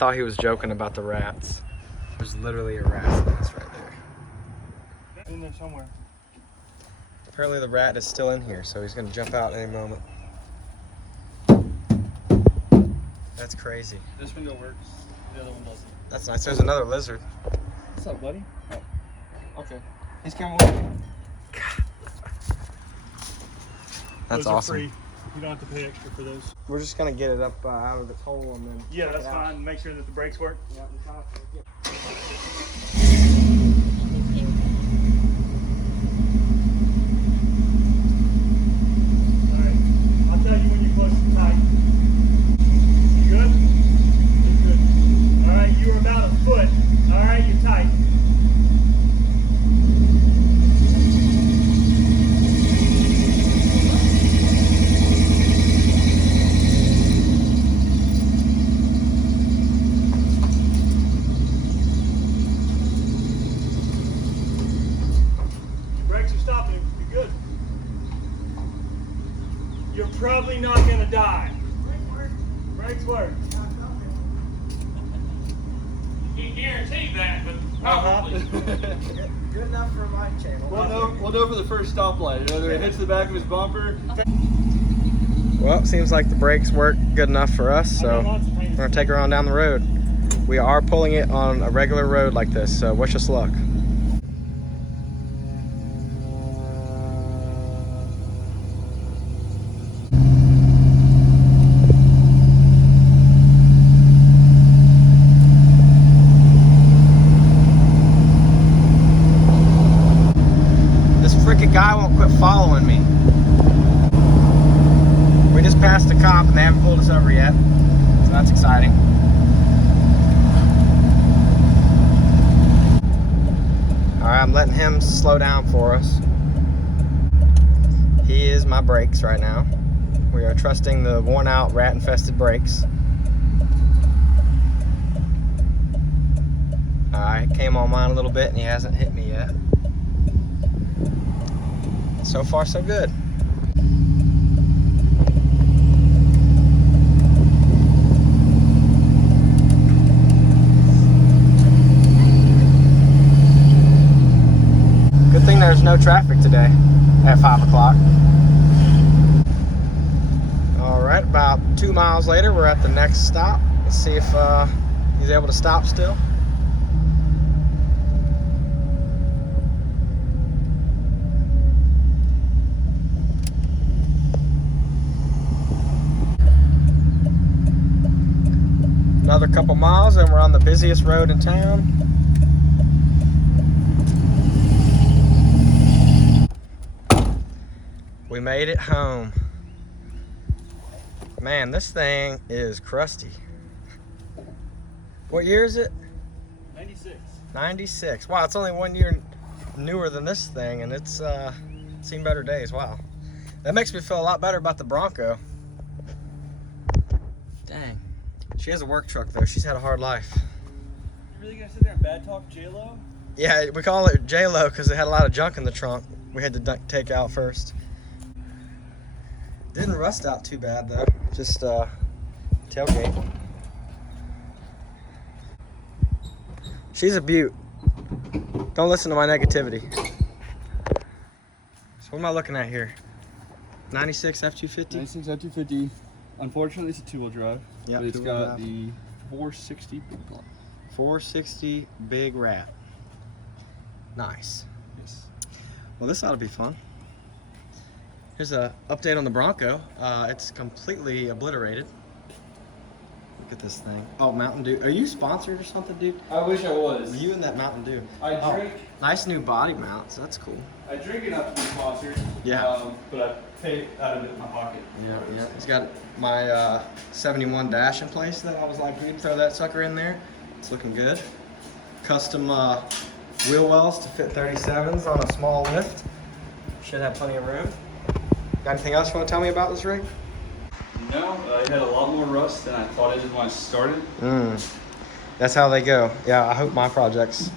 thought he was joking about the rats. There's literally a rat's nest right there. In there somewhere. Apparently the rat is still in here, so he's gonna jump out any moment. That's crazy. This window works, the other one doesn't. That's nice. There's another lizard. What's up, buddy? Oh. Okay. He's coming with me. That's Those are awesome. free. You don't have to pay extra for those. We're just gonna get it up out of its hole and then. Yeah, that's fine. Make sure that the brakes work. Yeah, Alright. I'll tell you when you're close and tight. You good? You're good. Alright, you were about a foot. Alright, you're tight. Brakes are stopping. You're good. You're probably not gonna die. Brakes work. You can't guarantee that, but probably. Good enough for my channel. We'll know for the first stoplight, whether it hits the back of his bumper. Well, it seems like the brakes work good enough for us, so we're gonna take her on down the road. We are pulling it on a regular road like this, so wish us luck. This freaking guy won't quit following me. We just passed a cop and they haven't pulled us over yet, so that's exciting. Alright, I'm letting him slow down for us. He is my brakes right now. We are trusting the worn out rat infested brakes. I came on mine a little bit and he hasn't hit me yet. So far so good. Good thing there's no traffic today at 5 o'clock. All right, about 2 miles later, we're at the next stop. Let's see if he's able to stop still. Another couple miles and we're on the busiest road in town. We made it home. Man, this thing is crusty. What year is it? 96. 96. Wow, it's only 1 year newer than this thing and it's seen better days. Wow. That makes me feel a lot better about the Bronco. Dang. She has a work truck though. She's had a hard life. You really gonna sit there and bad talk J-Lo? Yeah, we call it J-Lo because it had a lot of junk in the trunk. We had to take out first. Didn't rust out too bad though. Just tailgate. She's a beaut. Don't listen to my negativity. So what am I looking at here? 96 F-250? 96 F-250. Unfortunately, it's a two-wheel drive. Yep, But it's two-wheel got drive. the 460 big block. 460 big rat. Nice. Yes. Well, this ought to be fun. Here's an update on the Bronco. It's completely obliterated. Look at this thing. Oh, Mountain Dew. Are you sponsored or something, dude? I wish I was. You and that Mountain Dew. I Oh, drink. nice new body mount, so that's cool. I drink enough to be sponsored. Yeah. But I pay out of it in my pocket. Yeah. It's got my 71 dash in place that I was like, we need to throw that sucker in there. It's looking good. Custom wheel wells to fit 37s on a small lift. Should have plenty of room. Got anything else you want to tell me about this rig? No, it had a lot more rust than I thought it did when I started. That's how they go. Yeah, I hope my projects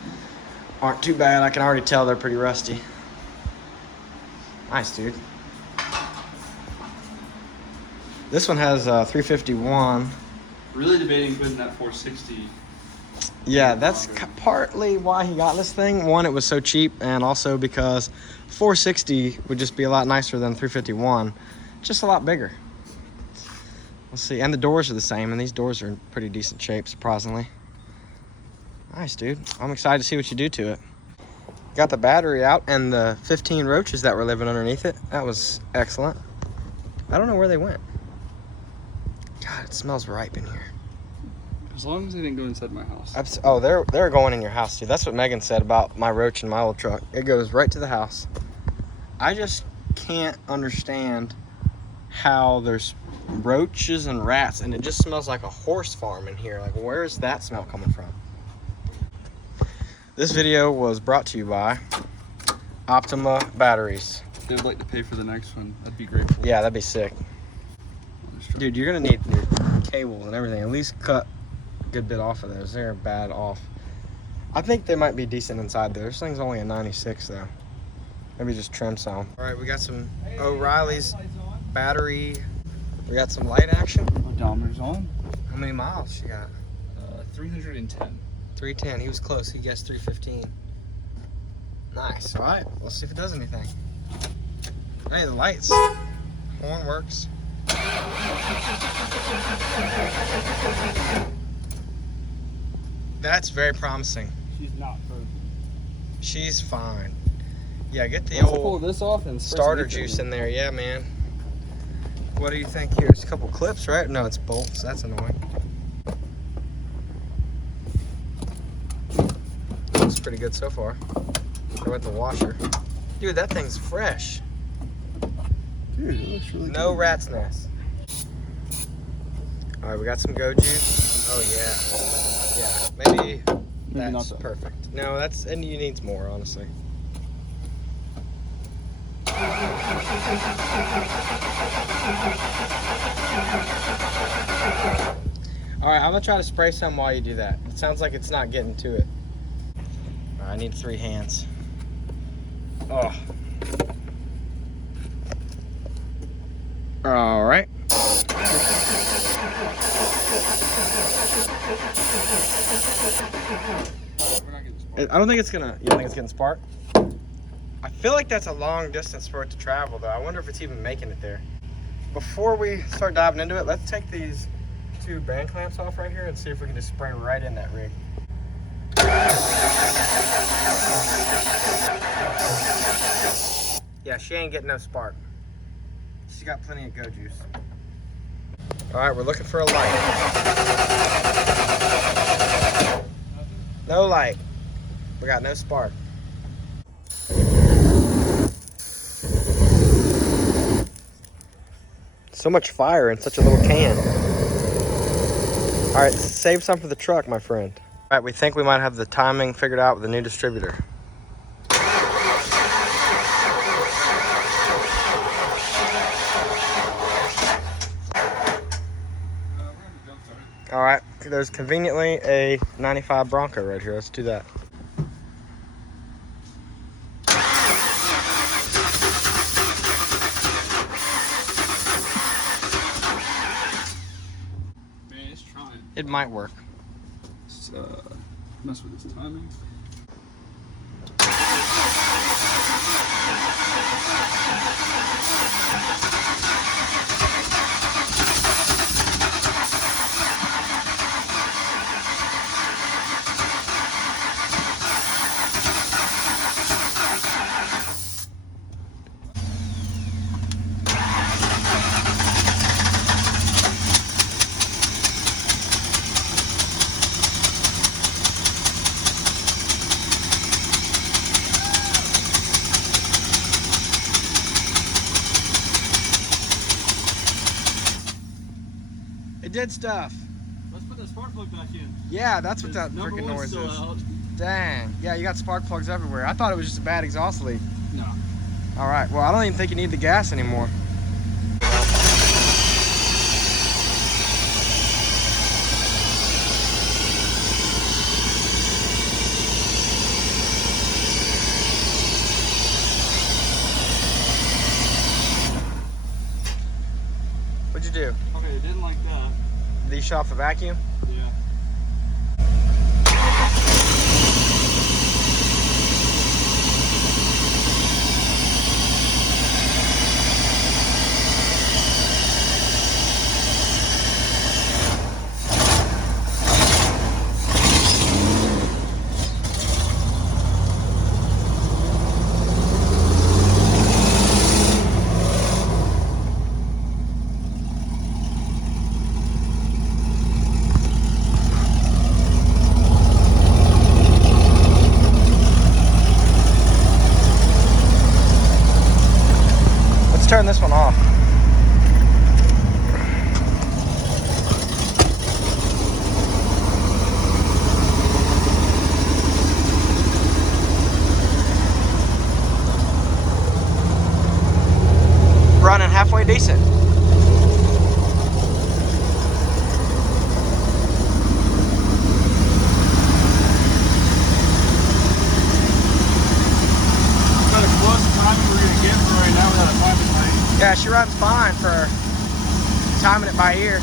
aren't too bad. I can already tell they're pretty rusty. Nice, dude. This one has 351 Really debating putting that 460. Yeah, that's partly why he got this thing. One, it was so cheap, and also because 460 would just be a lot nicer than 351. Just a lot bigger. Let's see, and the doors are the same, and these doors are in pretty decent shape, surprisingly. Nice, dude. I'm excited to see what you do to it. Got the battery out and the 15 roaches that were living underneath it. That was excellent. I don't know where they went. God, it smells ripe in here. As long as they didn't go inside my house. Oh, they're going in your house, dude. That's what Megan said about my roach in my old truck. It goes right to the house. I just can't understand how there's roaches and rats, and it just smells like a horse farm in here. Like, where is that smell coming from? This video was brought to you by Optima batteries. If they'd like to pay for the next one, I'd be grateful. Yeah, that'd be sick. Dude, you're gonna need your cables and everything. At least cut a good bit off of those. They're bad off. I think they might be decent inside there. This thing's only a 96 though. Maybe just trim some. All right, we got some O'Reilly's battery. We got some light action. Odometer's on. How many miles you got? 310. 310. He was close. He guessed 315. Nice. All right, let's see if it does anything. Hey, the lights. Horn works. That's very promising. She's not perfect. She's fine. Yeah, get the Let's pull old this off and spray starter some juice in. in there. Yeah, man. What do you think here? It's a couple clips, right? No, it's bolts. That's annoying. Looks pretty good so far. I went the washer. Dude, that thing's fresh. Dude, it looks really No good. rat's nest. All right, we got some go juice. Oh yeah, yeah. Maybe Maybe not that's that. perfect. No, that's, and you needs more, honestly. All right, I'm gonna try to spray some while you do that. It sounds like it's not getting to it. All right, I need 3 hands. Oh. All right. I don't think it's gonna. You don't think it's getting spark? I feel like that's a long distance for it to travel, though. I wonder if it's even making it there. Before we start diving into it, let's take these 2 band clamps off right here and see if we can just spray right in that rig. Yeah, she ain't getting no spark. She's got plenty of go juice. All right, we're looking for a light. No light. We got no spark. So much fire in such a little can. All right, save some for the truck, my friend. All right, we think we might have the timing figured out with the new distributor. All right, there's conveniently a 95 Bronco right here. Let's do that. Man, it's trying. It might work. Let's mess with this timing. It did stuff. Let's put that spark plug back in. Yeah, that's what that Number freaking one's noise still is. out. Dang. Yeah, you got spark plugs everywhere. I thought it was just a bad exhaust leak. No. All right, well, I don't even think you need the gas anymore. What'd you do? Okay, it didn't like that. The shut off the vacuum? Yeah. Let's turn this one off. Running halfway decent. About the closest timing we're gonna get for right now without a timing light. Yeah, she runs fine for timing it by ear.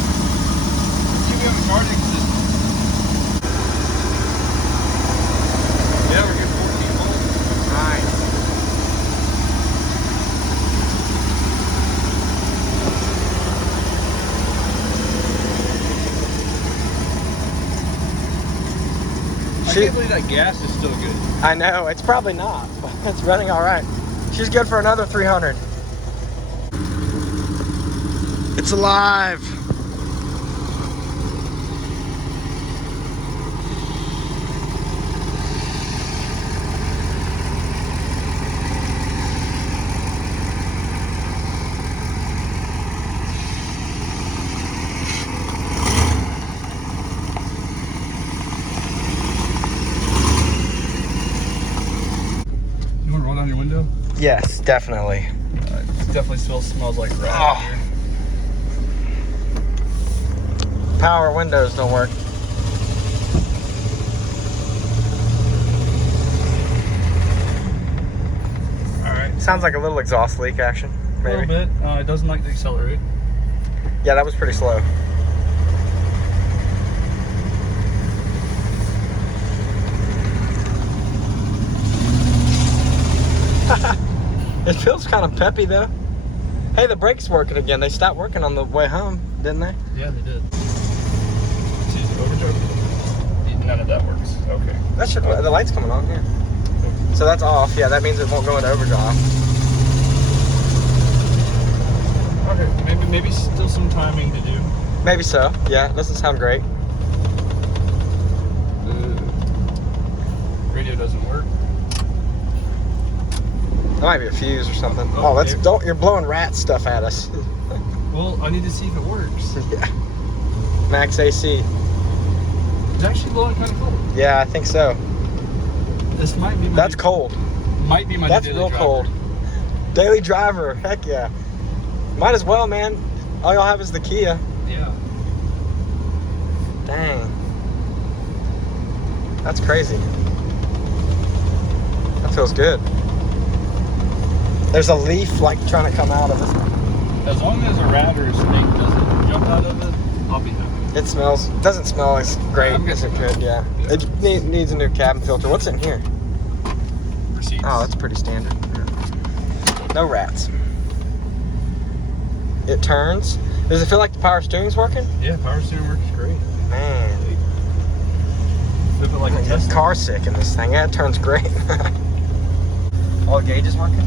See, we have a charging system. Yeah, we're getting 14 volts. Nice. I can't believe that gas is still good. I know, it's probably not, but it's running all right. She's good for another 300. It's alive. You want to roll down your window? Yes, definitely. It definitely still smells like rat. Oh. Power windows don't work. Alright. Sounds like a little exhaust leak action, A maybe. little bit. It doesn't like to accelerate. Yeah, that was pretty slow. It feels kind of peppy though. Hey, the brake's working again. They stopped working on the way home, didn't they? Yeah, they did. See, overdrive? None of that works. Okay. That should. The light's coming on here. So that's off. Yeah, that means it won't go into overdrive. Okay, maybe still some timing to do. Maybe so. Yeah, it doesn't sound great. Radio doesn't work. That might be a fuse or something. Oh, Oh, that's here. don't. You're blowing rat stuff at us. Well, I need to see if it works. Yeah. Max AC. It's actually blowing kind of cold. Yeah, I think so. This might be my That's cold. Might be my That's daily real driver. cold. Daily driver. Heck yeah. Might as well, man. All y'all have is the Kia. Yeah. Dang. That's crazy. That feels good. There's a leaf like trying to come out of it. As long as a rat or a snake doesn't jump out of it, I'll be happy. It smells. Doesn't smell as great I'm as it guessing could. Yeah. Yeah. It needs a new cabin filter. What's in here? Receipts. Oh, that's pretty standard. No rats. It turns. Does it feel like the power steering's working? Yeah, power steering works great. Man, Flip it like a I'm Tesla. car sick in this thing. Yeah, it turns great. All the gauges working?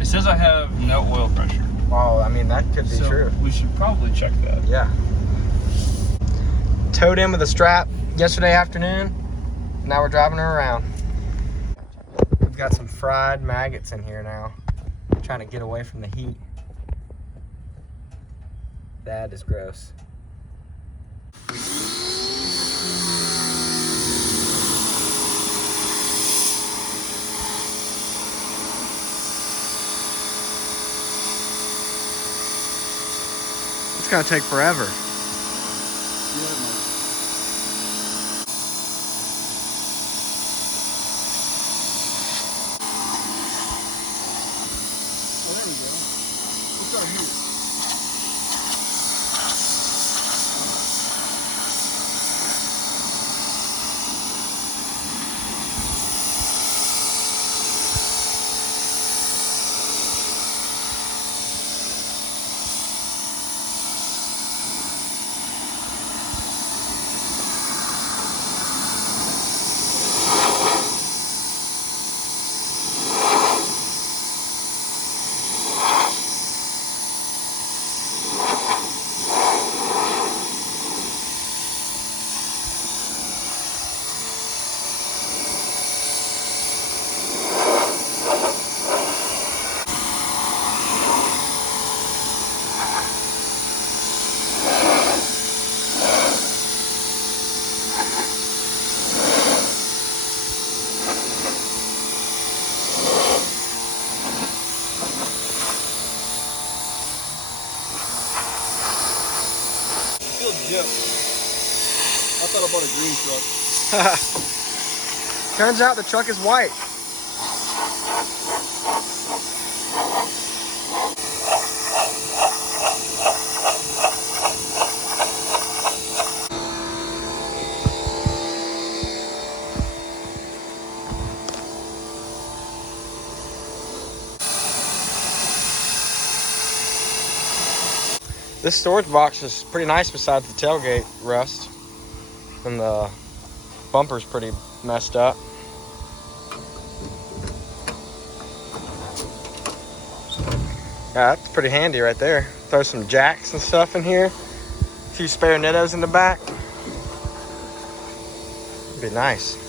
It says I have no oil pressure. Oh, I mean, that could be So true. we should probably check that. Yeah. Towed in with a strap yesterday afternoon. Now we're driving her around. We've got some fried maggots in here now. Trying to get away from the heat. That is gross. It's gonna take forever. still gypped. I thought I bought a green truck. Turns out the truck is white. This storage box is pretty nice besides the tailgate rust. And the bumper's pretty messed up. Yeah, that's pretty handy right there. Throw some jacks and stuff in here. A few spare nettos in the back. Be nice.